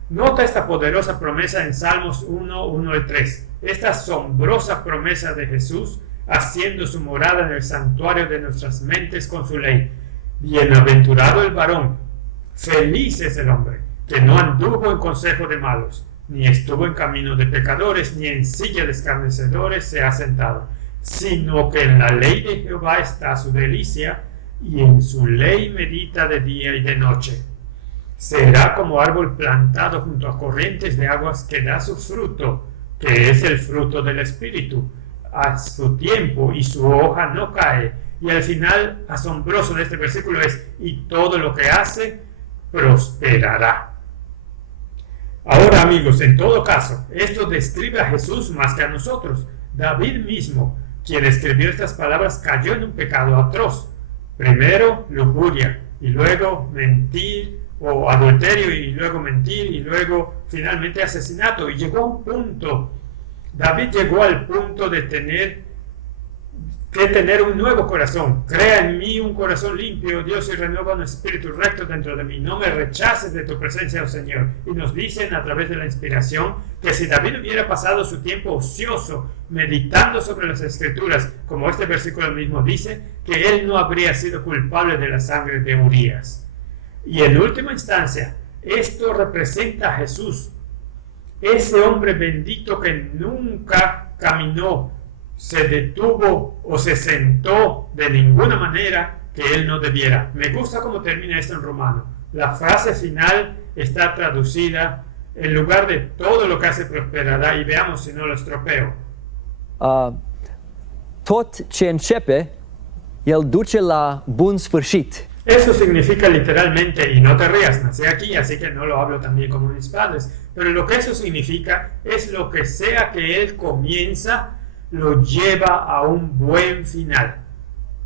Nota esta poderosa promesa en Salmos 1, 1 al 3, esta asombrosa promesa de Jesús haciendo su morada en el santuario de nuestras mentes con su ley. Bienaventurado el varón, feliz es el hombre, que no anduvo en consejo de malos, ni estuvo en camino de pecadores, ni en silla de escarnecedores se ha sentado, sino que en la ley de Jehová está su delicia, y en su ley medita de día y de noche. Será como árbol plantado junto a corrientes de aguas que da su fruto, que es el fruto del Espíritu, a su tiempo, y su hoja no cae. Y al final asombroso de este versículo es, y todo lo que hace prosperará. Ahora, amigos, en todo caso, esto describe a Jesús más que a nosotros. David mismo, quien escribió estas palabras, cayó en un pecado atroz. Primero, lujuria, y luego mentir, o adulterio, y luego mentir, y luego finalmente asesinato. Y llegó a un punto, David llegó al punto de tener un nuevo corazón. Crea en mí un corazón limpio, Dios, y renueva un espíritu recto dentro de mí. No me rechaces de tu presencia, oh Señor. Y nos dicen a través de la inspiración que si David hubiera pasado su tiempo ocioso meditando sobre las Escrituras, como este versículo mismo dice, que él no habría sido culpable de la sangre de Urías. Y en última instancia, esto representa a Jesús, ese hombre bendito que nunca caminó, se detuvo o se sentó de ninguna manera que él no debiera. Me gusta cómo termina esto en Romano. La frase final está traducida, en lugar de todo lo que hace prosperará, y veamos si no lo estropeo. Tot ce începe, el duce la bun sfârșit. Eso significa literalmente, y no te rías, nací aquí, así que no lo hablo también como mis padres, pero lo que eso significa es lo que sea que él comienza, lo lleva a un buen final.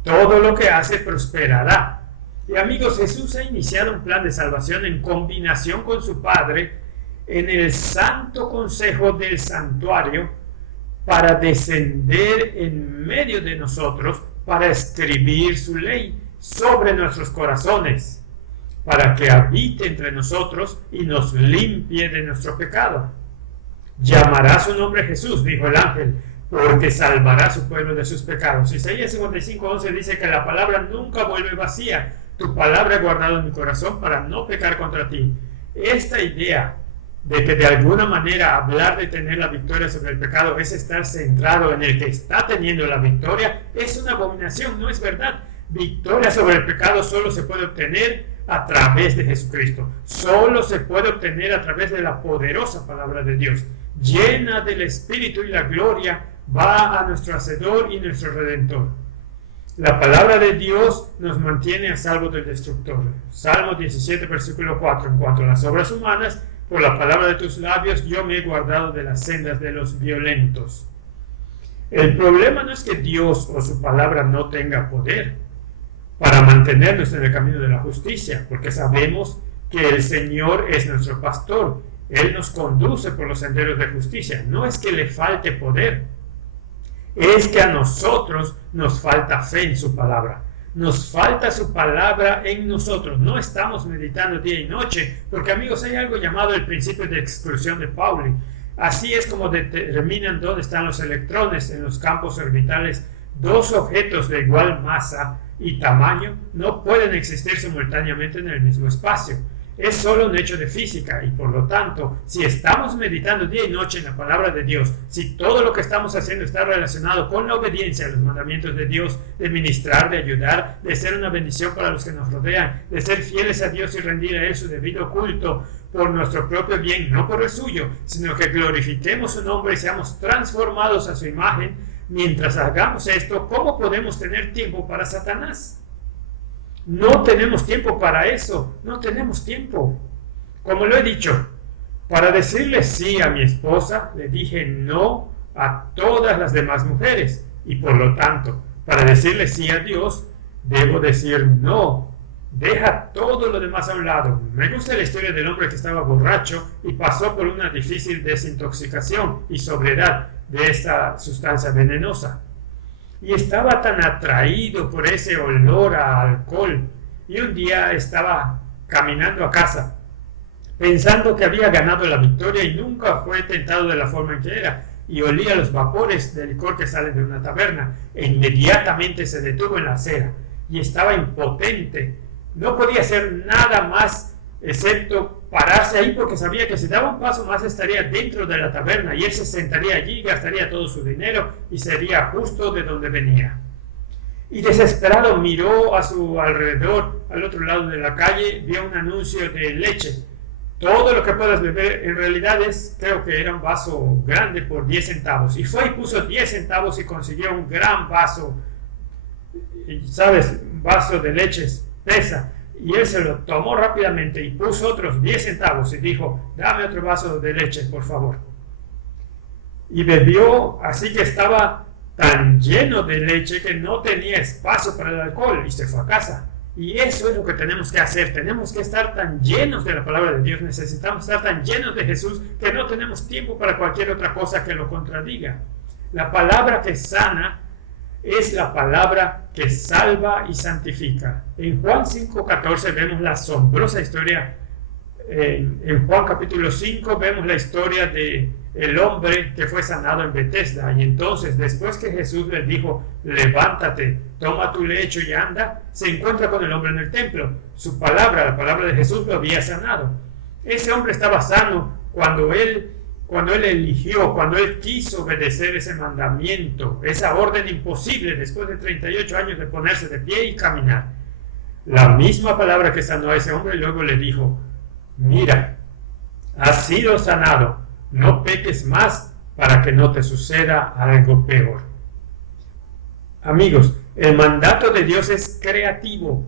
Todo lo que hace prosperará. Y amigos, Jesús ha iniciado un plan de salvación en combinación con su Padre en el santo consejo del santuario para descender en medio de nosotros, para escribir su ley sobre nuestros corazones, para que habite entre nosotros y nos limpie de nuestro pecado. Llamará su nombre Jesús, dijo el ángel, porque salvará a su pueblo de sus pecados. Isaías 55:11 dice que la palabra nunca vuelve vacía. Tu palabra he guardado en mi corazón para no pecar contra ti. Esta idea de que de alguna manera hablar de tener la victoria sobre el pecado es estar centrado en el que está teniendo la victoria es una abominación, no es verdad. Victoria sobre el pecado solo se puede obtener a través de Jesucristo. Solo se puede obtener a través de la poderosa palabra de Dios. Llena del Espíritu y la gloria, va a nuestro Hacedor y nuestro Redentor. La palabra de Dios nos mantiene a salvo del destructor. Salmo 17, versículo 4. En cuanto a las obras humanas, por la palabra de tus labios yo me he guardado de las sendas de los violentos. El problema no es que Dios o su palabra no tenga poder. para mantenernos en el camino de la justicia, porque sabemos que el Señor es nuestro pastor. Él nos conduce por los senderos de justicia. No es que le falte poder, es que a nosotros nos falta fe en su palabra. Nos falta su palabra en nosotros. No estamos meditando día y noche, porque amigos, hay algo llamado el principio de exclusión de Pauli. Así es como determinan dónde están los electrones en los campos orbitales. Dos objetos de igual masa y tamaño no pueden existir simultáneamente en el mismo espacio. Es solo un hecho de física y por lo tanto, si estamos meditando día y noche en la palabra de Dios, si todo lo que estamos haciendo está relacionado con la obediencia a los mandamientos de Dios, de ministrar, de ayudar, de ser una bendición para los que nos rodean, de ser fieles a Dios y rendir a Él su debido culto por nuestro propio bien, no por el suyo, sino que glorifiquemos su nombre y seamos transformados a su imagen, mientras hagamos esto, ¿cómo podemos tener tiempo para Satanás? No tenemos tiempo para eso, no tenemos tiempo. Como lo he dicho, para decirle sí a mi esposa, le dije no a todas las demás mujeres. Y por lo tanto, para decirle sí a Dios, debo decir no. Deja todo lo demás a un lado. Me gusta la historia del hombre que estaba borracho y pasó por una difícil desintoxicación y sobriedad de esta sustancia venenosa. Y estaba tan atraído por ese olor a alcohol. Y un día estaba caminando a casa, pensando que había ganado la victoria y nunca fue tentado de la forma en que era. Y olía los vapores del licor que salen de una taberna. E inmediatamente se detuvo en la acera y estaba impotente. No podía hacer nada más excepto pararse ahí, porque sabía que si daba un paso más estaría dentro de la taberna y él se sentaría allí, gastaría todo su dinero y sería justo de donde venía. Y desesperado miró a su alrededor, al otro lado de la calle, vio un anuncio de leche. Todo lo que puedas beber, en realidad creo que era un vaso grande por 10 centavos. Y fue y puso 10 centavos y consiguió un gran vaso, ¿sabes? Un vaso de leche espesa. Y él se lo tomó rápidamente y puso otros 10 centavos y dijo, dame otro vaso de leche, por favor. Y bebió, así que estaba tan lleno de leche que no tenía espacio para el alcohol y se fue a casa. Y eso es lo que tenemos que hacer. Tenemos que estar tan llenos de la palabra de Dios. Necesitamos estar tan llenos de Jesús que no tenemos tiempo para cualquier otra cosa que lo contradiga. La palabra que sana es la palabra que salva y santifica. En Juan 5:14 vemos la asombrosa historia. En Juan capítulo 5 vemos la historia de el hombre que fue sanado en Betesda. Y entonces, después que Jesús le dijo, levántate, toma tu lecho y anda, se encuentra con el hombre en el templo. Su palabra, la palabra de Jesús, lo había sanado. Ese hombre estaba sano cuando él eligió, cuando él quiso obedecer ese mandamiento, esa orden imposible después de 38 años de ponerse de pie y caminar. La misma palabra que sanó a ese hombre luego le dijo, mira, has sido sanado, no peques más para que no te suceda algo peor. Amigos, el mandato de Dios es creativo.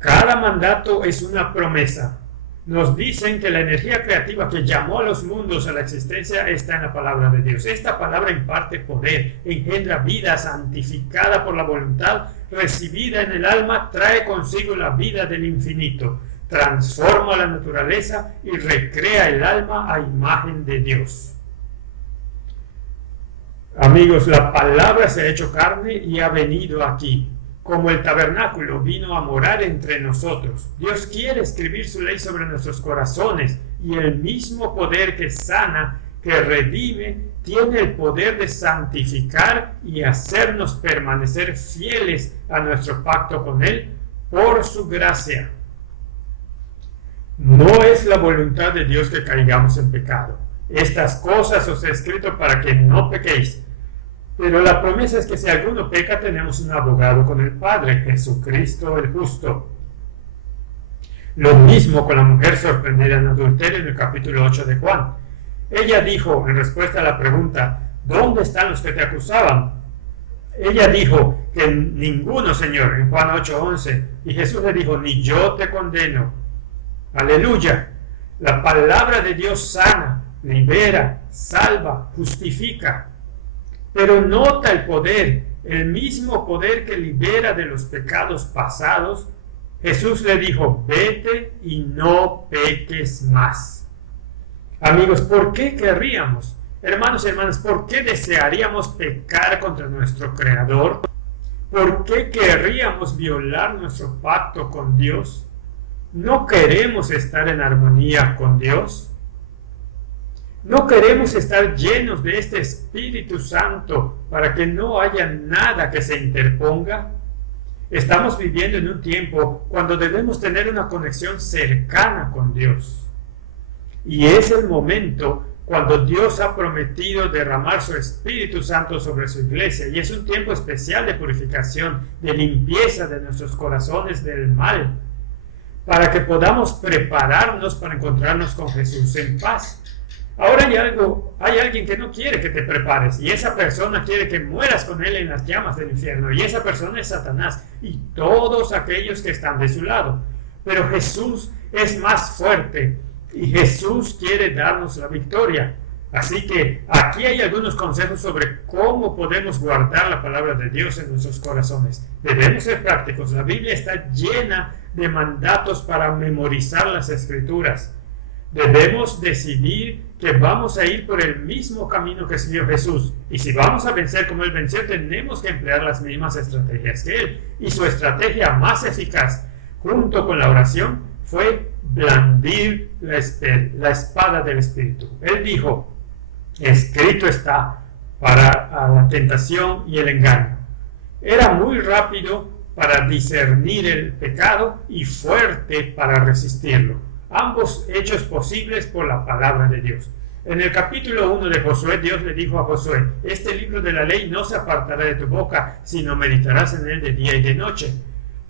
Cada mandato es una promesa. Nos dicen que la energía creativa que llamó a los mundos a la existencia está en la palabra de Dios. Esta palabra imparte poder, engendra vida santificada por la voluntad, recibida en el alma, trae consigo la vida del infinito, transforma la naturaleza y recrea el alma a imagen de Dios. Amigos, la palabra se ha hecho carne y ha venido aquí. Como el tabernáculo vino a morar entre nosotros. Dios quiere escribir su ley sobre nuestros corazones y el mismo poder que sana, que redime, tiene el poder de santificar y hacernos permanecer fieles a nuestro pacto con Él por su gracia. No es la voluntad de Dios que caigamos en pecado. Estas cosas os he escrito para que no pequéis. Pero la promesa es que si alguno peca, tenemos un abogado con el Padre, Jesucristo el justo. Lo mismo con la mujer sorprendida en adulterio en el capítulo 8 de Juan. Ella dijo, en respuesta a la pregunta, ¿dónde están los que te acusaban? Ella dijo que ninguno, Señor, en Juan 8:11. Y Jesús le dijo, ni yo te condeno. Aleluya. La palabra de Dios sana, libera, salva, justifica. Pero nota el poder, el mismo poder que libera de los pecados pasados, Jesús le dijo, vete y no peques más. Amigos, ¿por qué querríamos? Hermanos y hermanas, ¿por qué desearíamos pecar contra nuestro Creador? ¿Por qué querríamos violar nuestro pacto con Dios? ¿No queremos estar en armonía con Dios? ¿No queremos estar llenos de este Espíritu Santo para que no haya nada que se interponga? Estamos viviendo en un tiempo cuando debemos tener una conexión cercana con Dios. Y es el momento cuando Dios ha prometido derramar su Espíritu Santo sobre su iglesia. Y es un tiempo especial de purificación, de limpieza de nuestros corazones del mal, para que podamos prepararnos para encontrarnos con Jesús en paz. Ahora hay alguien que no quiere que te prepares, y esa persona quiere que mueras con él en las llamas del infierno, y esa persona es Satanás y todos aquellos que están de su lado. Pero Jesús es más fuerte y Jesús quiere darnos la victoria. Así que aquí hay algunos consejos sobre cómo podemos guardar la palabra de Dios en nuestros corazones. Debemos ser prácticos. La Biblia está llena de mandatos para memorizar las Escrituras. Debemos decidir que vamos a ir por el mismo camino que siguió Jesús. Y si vamos a vencer como Él venció, tenemos que emplear las mismas estrategias que Él. Y su estrategia más eficaz, junto con la oración, fue blandir la espada del Espíritu. Él dijo, escrito está, para la tentación y el engaño. Era muy rápido para discernir el pecado y fuerte para resistirlo. Ambos hechos posibles por la palabra de Dios. En el capítulo 1 de Josué, Dios le dijo a Josué, este libro de la ley no se apartará de tu boca, sino meditarás en él de día y de noche.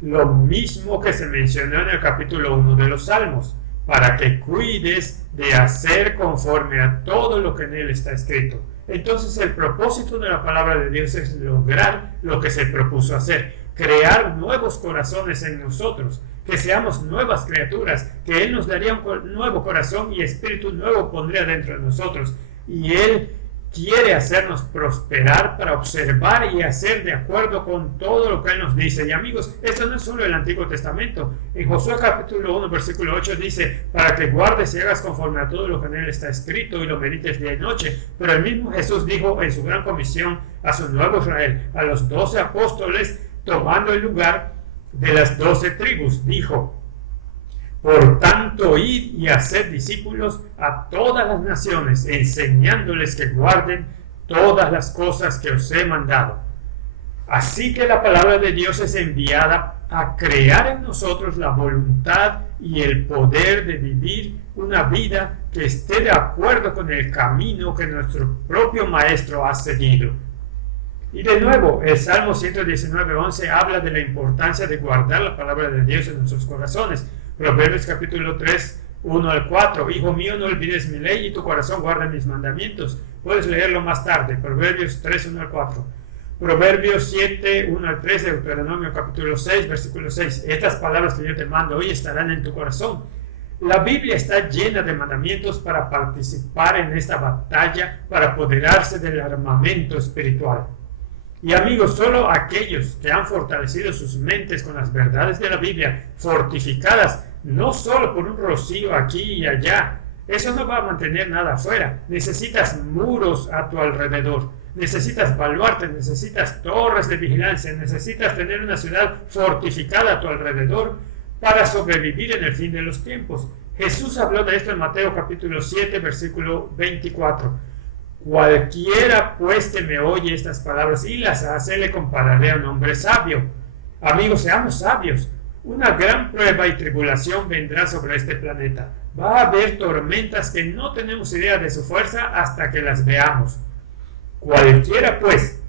Lo mismo que se mencionó en el capítulo 1 de los Salmos, para que cuides de hacer conforme a todo lo que en él está escrito. Entonces el propósito de la palabra de Dios es lograr lo que se propuso hacer, crear nuevos corazones en nosotros, que seamos nuevas criaturas, que Él nos daría un nuevo corazón y espíritu nuevo pondría dentro de nosotros. Y Él quiere hacernos prosperar para observar y hacer de acuerdo con todo lo que Él nos dice. Y amigos, esto no es solo el Antiguo Testamento. En Josué capítulo 1, versículo 8 dice, para que guardes y hagas conforme a todo lo que en él está escrito y lo medites día y noche. Pero el mismo Jesús dijo en su gran comisión a su nuevo Israel, a los 12 apóstoles, tomando el lugar de las 12 tribus, dijo, por tanto, id y haced discípulos a todas las naciones, enseñándoles que guarden todas las cosas que os he mandado. Así que la palabra de Dios es enviada a crear en nosotros la voluntad y el poder de vivir una vida que esté de acuerdo con el camino que nuestro propio Maestro ha seguido. Y de nuevo, el Salmo 119:11 habla de la importancia de guardar la palabra de Dios en nuestros corazones. Proverbios capítulo 3, 1 al 4. Hijo mío, no olvides mi ley y tu corazón guarda mis mandamientos. Puedes leerlo más tarde. Proverbios 3, 1 al 4. Proverbios 7, 1 al 3. Deuteronomio capítulo 6, versículo 6. Estas palabras que yo te mando hoy estarán en tu corazón. La Biblia está llena de mandamientos para participar en esta batalla, para apoderarse del armamento espiritual. Y amigos, solo aquellos que han fortalecido sus mentes con las verdades de la Biblia, fortificadas no solo por un rocío aquí y allá, eso no va a mantener nada afuera. Necesitas muros a tu alrededor, necesitas baluartes, necesitas torres de vigilancia, necesitas tener una ciudad fortificada a tu alrededor para sobrevivir en el fin de los tiempos. Jesús habló de esto en Mateo capítulo 7, versículo 24. Cualquiera pues que me oye estas palabras y las hace, le compararé a un hombre sabio. Amigos, seamos sabios. Una gran prueba y tribulación vendrá sobre este planeta. Va a haber tormentas que no tenemos idea de su fuerza hasta que las veamos. Cualquiera pues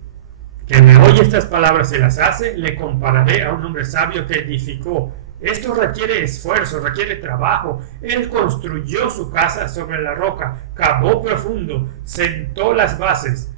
que me oye estas palabras y las hace, le compararé a un hombre sabio que edificó. Esto requiere esfuerzo, requiere trabajo. Él construyó su casa sobre la roca, cavó profundo, sentó las bases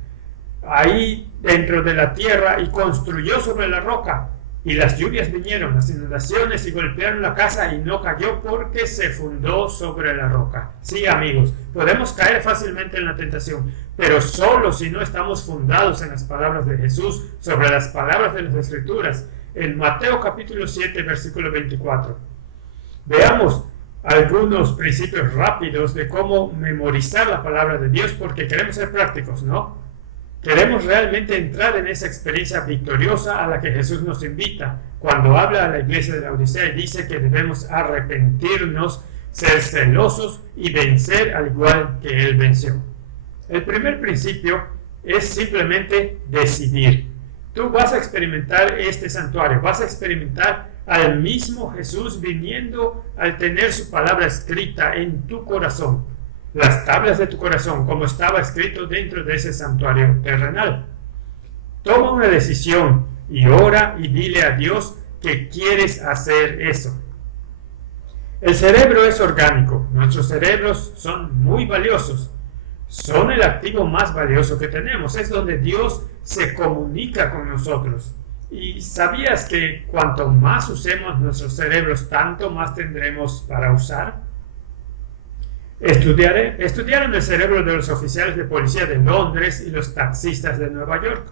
ahí dentro de la tierra y construyó sobre la roca. Y las lluvias vinieron, las inundaciones, y golpearon la casa, y no cayó porque se fundó sobre la roca. Sí, amigos, podemos caer fácilmente en la tentación, pero solo si no estamos fundados en las palabras de Jesús, sobre las palabras de las Escrituras. En Mateo capítulo 7, versículo 24. Veamos algunos principios rápidos de cómo memorizar la palabra de Dios, porque queremos ser prácticos, ¿no? Queremos realmente entrar en esa experiencia victoriosa a la que Jesús nos invita cuando habla a la iglesia de la Odisea y dice que debemos arrepentirnos, ser celosos y vencer al igual que Él venció. El primer principio es simplemente decidir. Tú vas a experimentar este santuario, vas a experimentar al mismo Jesús viniendo al tener su palabra escrita en tu corazón, las tablas de tu corazón, como estaba escrito dentro de ese santuario terrenal. Toma una decisión y ora y dile a Dios que quieres hacer eso. El cerebro es orgánico, nuestros cerebros son muy valiosos, son el activo más valioso que tenemos, es donde Dios se comunica con nosotros. ¿Y sabías que cuanto más usemos nuestros cerebros, tanto más tendremos para usar? Estudiaron el cerebro de los oficiales de policía de Londres y los taxistas de Nueva York,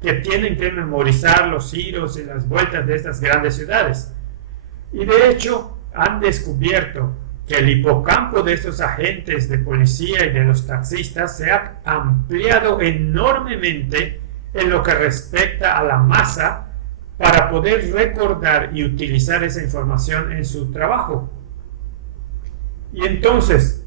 que tienen que memorizar los giros y las vueltas de estas grandes ciudades. Y de hecho, han descubierto que el hipocampo de estos agentes de policía y de los taxistas se ha ampliado enormemente en lo que respecta a la masa para poder recordar y utilizar esa información en su trabajo. Y entonces,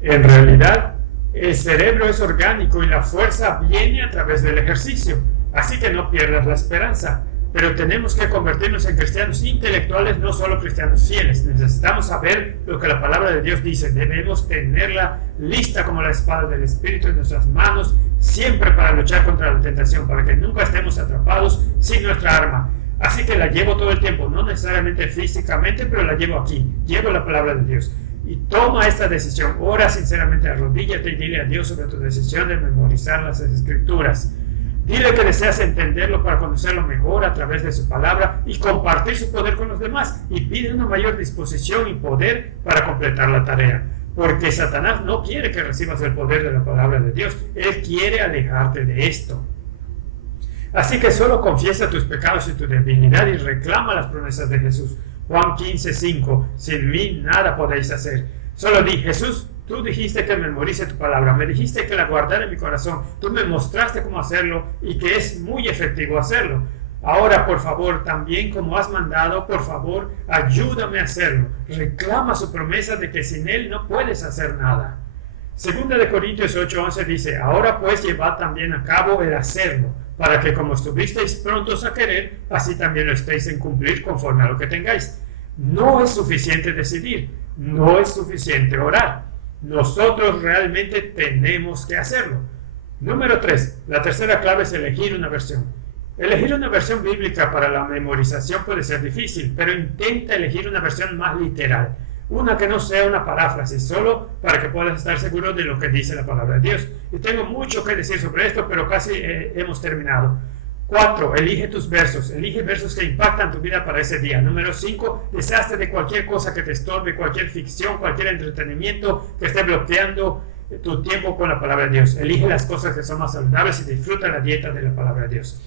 en realidad, el cerebro es orgánico y la fuerza viene a través del ejercicio. Así que no pierdas la esperanza. Pero tenemos que convertirnos en cristianos intelectuales, no solo cristianos fieles. Necesitamos saber lo que la palabra de Dios dice. Debemos tenerla lista como la espada del Espíritu en nuestras manos, siempre para luchar contra la tentación, para que nunca estemos atrapados sin nuestra arma. Así que la llevo todo el tiempo, no necesariamente físicamente, pero la llevo aquí. Llevo la palabra de Dios. Y toma esta decisión. Ora sinceramente, arrodíllate y dile a Dios sobre tu decisión de memorizar las Escrituras. Dile que deseas entenderlo para conocerlo mejor a través de su palabra y compartir su poder con los demás. Y pide una mayor disposición y poder para completar la tarea. Porque Satanás no quiere que recibas el poder de la palabra de Dios. Él quiere alejarte de esto. Así que solo confiesa tus pecados y tu debilidad y reclama las promesas de Jesús. Juan 15:5. Sin mí nada podéis hacer. Solo di: Jesús, tú dijiste que memorice tu palabra, me dijiste que la guardara en mi corazón, tú me mostraste cómo hacerlo y que es muy efectivo hacerlo. Ahora, por favor, también como has mandado, por favor, ayúdame a hacerlo. Reclama su promesa de que sin Él no puedes hacer nada. Segunda de Corintios 8:11 dice: ahora pues llevad también a cabo el hacerlo, para que como estuvisteis prontos a querer, así también lo estéis en cumplir conforme a lo que tengáis. No es suficiente decidir, no es suficiente orar. Nosotros realmente tenemos que hacerlo. Número 3. La tercera clave es elegir una versión. Elegir una versión bíblica para la memorización puede ser difícil, pero intenta elegir una versión más literal. Una que no sea una paráfrasis, solo para que puedas estar seguro de lo que dice la palabra de Dios. Y tengo mucho que decir sobre esto, pero casi hemos terminado. 4. Elige tus versos. Elige versos que impactan tu vida para ese día. Número 5. Deshazte de cualquier cosa que te estorbe, cualquier ficción, cualquier entretenimiento que esté bloqueando tu tiempo con la palabra de Dios. Elige las cosas que son más saludables y disfruta la dieta de la palabra de Dios.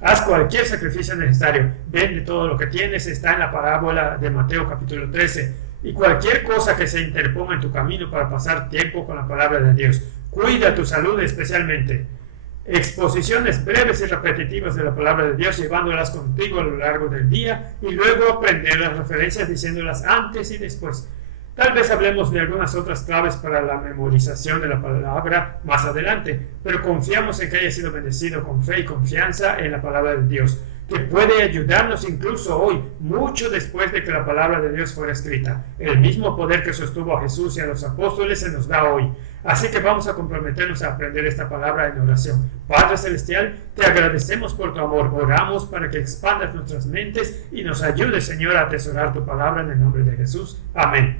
Haz cualquier sacrificio necesario. Vende todo lo que tienes. Está en la parábola de Mateo capítulo 13. Y cualquier cosa que se interponga en tu camino para pasar tiempo con la palabra de Dios. Cuida tu salud especialmente. Exposiciones breves y repetitivas de la palabra de Dios, llevándolas contigo a lo largo del día y luego aprender las referencias diciéndolas antes y después. Tal vez hablemos de algunas otras claves para la memorización de la palabra más adelante, pero confiamos en que haya sido bendecido con fe y confianza en la palabra de Dios, que puede ayudarnos incluso hoy, mucho después de que la palabra de Dios fuera escrita. El mismo poder que sostuvo a Jesús y a los apóstoles se nos da hoy. Así que vamos a comprometernos a aprender esta palabra en oración. Padre Celestial, te agradecemos por tu amor. Oramos para que expandas nuestras mentes y nos ayudes, Señor, a atesorar tu palabra en el nombre de Jesús. Amén.